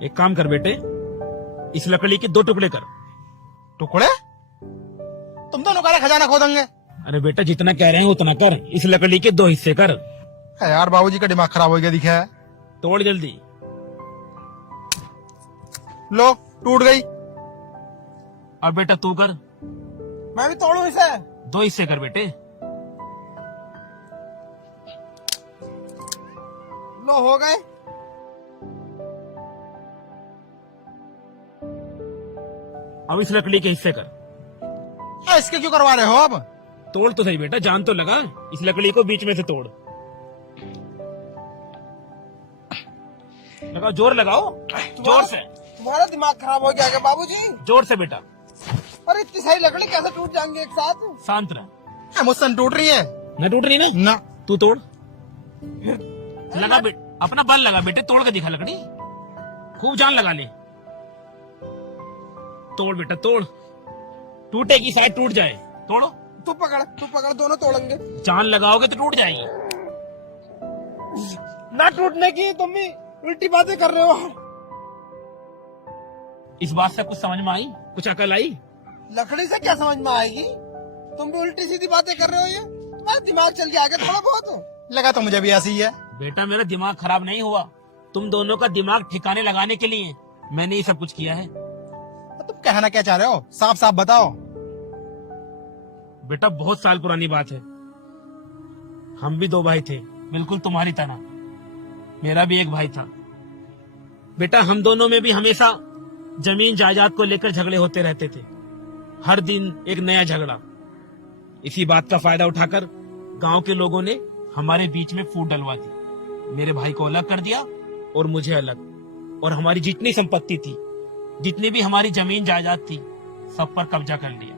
एक काम कर बेटे, इस लकड़ी के 2 टुकड़े कर। टुकड़े? तुम दोनों का खजाना खोदेंगे? अरे बेटा, जितना कह रहे हैं उतना कर। इस लकड़ी के 2 हिस्से कर। है यार, बाबूजी का दिमाग खराब हो गया दिखा है। तोड़ जल्दी। लो, टूट गई। और बेटा तू कर। मैं भी तोड़ू इसे? 2 हिस्से कर बेटे। लो, हो गए। अब इस लकड़ी के हिस्से कर। इसके क्यों करवा रहे हो अब? तोड़ तो सही बेटा, जान तो लगा। इस लकड़ी को बीच में से तोड़। लगाओ, जोर लगाओ, जोर से। तुम्हारा दिमाग खराब हो गया क्या बाबूजी? जोर से बेटा। अरे इतनी सारी लकड़ी कैसे टूट जाएंगे एक साथ? शांत रह। मुझसे टूट रही है। न टूट रही ना? ना। तू तोड़। लगा बेटे, अपना बल लगा बेटे, तोड़ के दिखा लकड़ी। खूब जान लगा ले। तोड़ बेटा, तोड़। टूटेगी, शायद टूट जाए। तोड़ो। तू पकड़, दोनों तोड़ेंगे। जान लगाओगे तो टूट जाएगी। ना टूटने की तुम भी उल्टी बातें कर रहे हो। इस बात से कुछ समझ में आई? कुछ अकल आई? लकड़ी से क्या समझ में आएगी? तुम भी उल्टी सीधी बातें कर रहे हो। ये तुम्हारा दिमाग चल गया क्या थोड़ा बहुत? लगा तो मुझे भी ऐसी ही है। बेटा, मेरा दिमाग खराब नहीं हुआ। तुम दोनों का दिमाग ठिकाने लगाने के लिए मैंने ये सब कुछ किया है। तुम कहना क्या चाह रहे हो? साफ साफ बताओ। बेटा, बहुत साल पुरानी बात है। हम भी 2 भाई थे, बिल्कुल तुम्हारी तरह। मेरा भी एक भाई था। बेटा, हम दोनों में भी हमेशा जमीन जायदाद को लेकर झगड़े होते रहते थे। हर दिन एक नया झगड़ा। इसी बात का फायदा उठाकर गांव के लोगों ने हमारे बीच में फूट डलवा दी। मेरे भाई को अलग कर दिया और मुझे अलग। और हमारी जितनी संपत्ति थी, जितनी भी हमारी जमीन जायदाद थी, सब पर कब्जा कर लिया।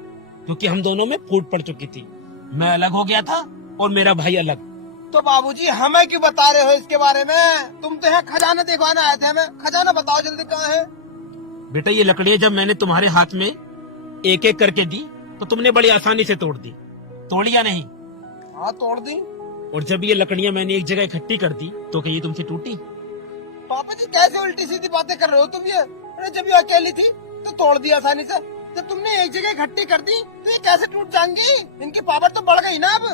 क्योंकि हम दोनों में फूट पड़ चुकी थी। मैं अलग हो गया था और मेरा भाई अलग। तो बाबूजी हमें क्यों बता रहे हो इसके बारे में? तुम तो यहाँ खजाना दिखवाने आए थे हमें। खजाना बताओ जल्दी, कहाँ है? बेटा, ये लकड़ियां जब मैंने तुम्हारे हाथ में एक एक करके दी तो तुमने बड़ी आसानी से तोड़ दी। तोड़ी या नहीं? हाँ, तोड़ दी। और जब ये लकड़ियां मैंने एक जगह इकट्ठी कर दी तो क्या ये तुमसे टूटी? पापा जी कैसे उल्टी सीधी बातें कर रहे हो तुम ये? अरे जब ये अकेली थी तो तोड़ दी आसानी से। जब तुमने एक जगह इकट्ठी कर दी तो ये कैसे टूट जाएंगी? इनकी पावर तो बढ़ गई ना अब।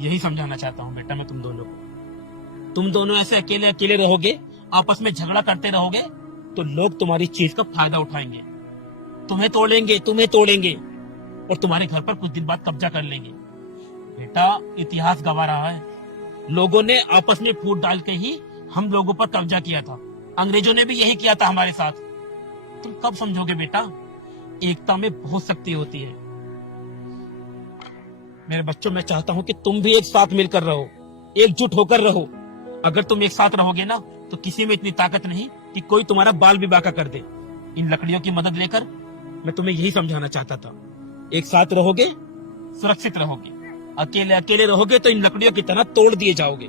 यही समझाना चाहता हूँ बेटा मैं तुम दोनों को। तुम दोनों ऐसे अकेले अकेले रहोगे, आपस में झगड़ा करते रहोगे, तो लोग तुम्हारी चीज का फायदा उठाएंगे। तुम्हें तोड़ेंगे और तुम्हारे घर पर कुछ दिन बाद कब्जा कर लेंगे। बेटा, इतिहास गवाह रहा है, लोगों ने आपस में फूट डाल के ही हम लोगों पर कब्जा किया था। अंग्रेजों ने भी यही किया था हमारे साथ। तुम कब समझोगे बेटा, एकता में बहुत शक्ति होती है। मेरे बच्चों, मैं चाहता हूं कि तुम भी एक साथ मिलकर रहो, एकजुट होकर रहो। अगर तुम एक साथ रहोगे ना तो किसी में इतनी ताकत नहीं कि कोई तुम्हारा बाल भी बांका कर दे। इन लकड़ियों की मदद लेकर मैं तुम्हें यही समझाना चाहता था। एक साथ रहोगे, सुरक्षित रहोगे। अकेले अकेले रहोगे तो इन लकड़ियों की तरह तोड़ दिए जाओगे।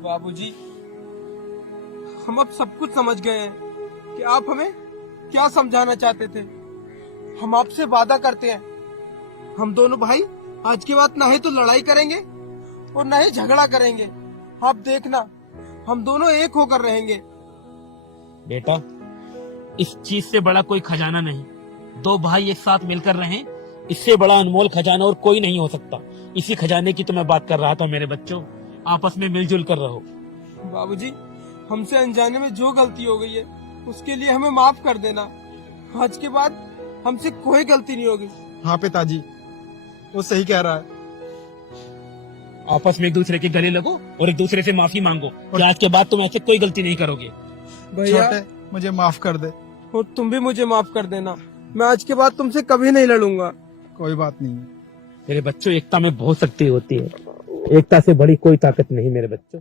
बाबूजी, हम अब सब कुछ समझ गए हैं कि आप हमें क्या समझाना चाहते थे। हम आपसे वादा करते हैं, हम दोनों भाई आज के बाद ना ही तो लड़ाई करेंगे और ना ही झगड़ा करेंगे। आप देखना, हम दोनों एक होकर रहेंगे। बेटा, इस चीज से बड़ा कोई खजाना नहीं। 2 भाई एक साथ मिलकर रहें, इससे बड़ा अनमोल खजाना और कोई नहीं हो सकता। इसी खजाने की तो मैं बात कर रहा था मेरे बच्चों। आपस में मिलजुल कर रहो। बाबूजी, हमसे अनजाने में जो गलती हो गई है उसके लिए हमें माफ कर देना। आज के बाद हमसे कोई गलती नहीं होगी। हाँ पिताजी, वो सही कह रहा है। आपस में एक दूसरे के गले लगो और एक दूसरे से माफी मांगो कि आज के बाद तुम ऐसे कोई गलती नहीं करोगे। भैया, छोटे, मुझे माफ कर दे। और तुम भी मुझे माफ कर देना। मैं आज के बाद तुमसे कभी नहीं लड़ूंगा। कोई बात नहीं। मेरे बच्चों, एकता में बहुत शक्ति होती है। एकता से बड़ी कोई ताकत नहीं मेरे बच्चों।